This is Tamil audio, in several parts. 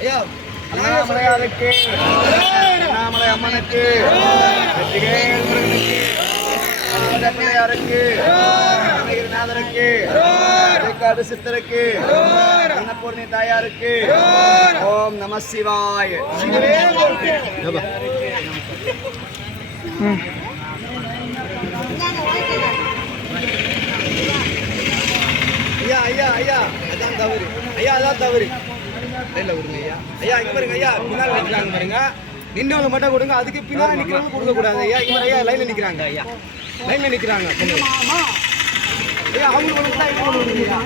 ஐயா அண்ணாமலையாருக்கு அண்ணாமலை அம்மனுக்கு வெற்றிவேல் முருகனுக்கு ஏற்காடு சித்தருக்கு அன்னபூர்ணி தாயாருக்கு ஓம் நம சிவாய். ஐயா ஐயா ஐயா அதான் தவறு. ஐயா அதான் தவறு. விடுங்க ஐயா ஐயா இங்க பாருங்க ஐயா பின்னால் நிக்கிறாங்க பாருங்க நின்னவங்க மட்டும் கொடுங்க அதுக்கு பின்னாடி நிக்கிறவங்க கொடுக்க கூடாது ஐயா இங்க ஐயா லைன்ல நிக்கிறாங்க ஐயா லைன்ல நிக்கிறாங்க சொல்லுங்க. ஐயா அவங்க ஒண்ணு தான் இவங்க ஒண்ணு இல்லையா?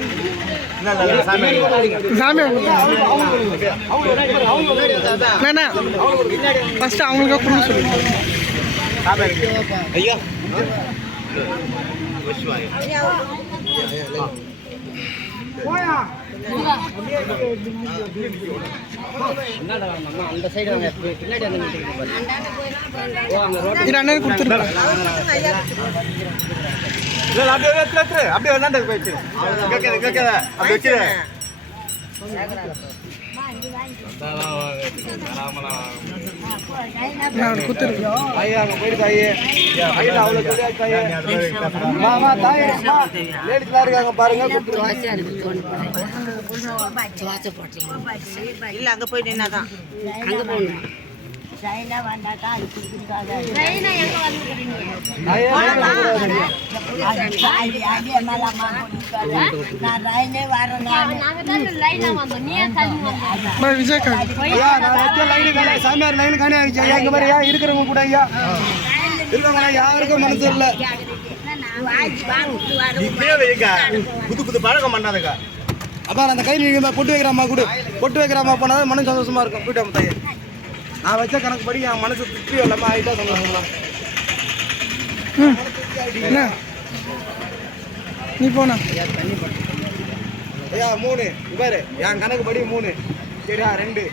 சாமி ஐயா, அவங்க அவங்க ஒண்ணு இல்லையா? அவங்க ஒரு ஐயா, அவங்க ஒரு ஐயா, தாத்தா. வேணா அவங்க ஒரு பின்னாடி ஃபர்ஸ்ட் அவங்களுக்கு கொடுக்க சொல்லுங்க ஐயா அப்படியே விளையாண்டு போயிடுச்சு கேட்காத கேட்காத அப்படி வச்சிரு நான் கொடுத்துருக்கேன் ஐயா அங்க போயிடு தாயே. ஐயா அவ்வளவு தெரியாது தாயே. வா வா தாயே வா. லேடிஸ்லாம் இருக்காங்க பாருங்க கொடுத்துருங்க இல்ல அங்க போய் நின்னாதான். அங்க போகணும் அம்மா, விஜயகாந்த் ஐயா நான் வச்ச லைனு காணி சாமியார் லைனு காணி ஆகிடுச்சு ஐயா இங்க மாதிரி ஐயா இருக்கிறவங்க கூட ஐயா இருக்கவங்க யாருக்கும் மனசு இல்ல. புது புது பழக்கம் பண்ணாதுங்க அப்பா அந்த கை நீங்க பொட்டு வைக்கிறாமா கூட. பொட்டு வைக்கிறாமா போனா மனசு சந்தோஷமா இருக்கும். போயிட்டு தாயே. நான் வச்ச கணக்கு படி என் மனசு திருப்தி இல்லாம ஆயிட்டா சந்தோஷமா என்ன? நீ போனா. ஐயா மூணு. இவரு என் கணக்கு படி மூணு. சரியா? ரெண்டு.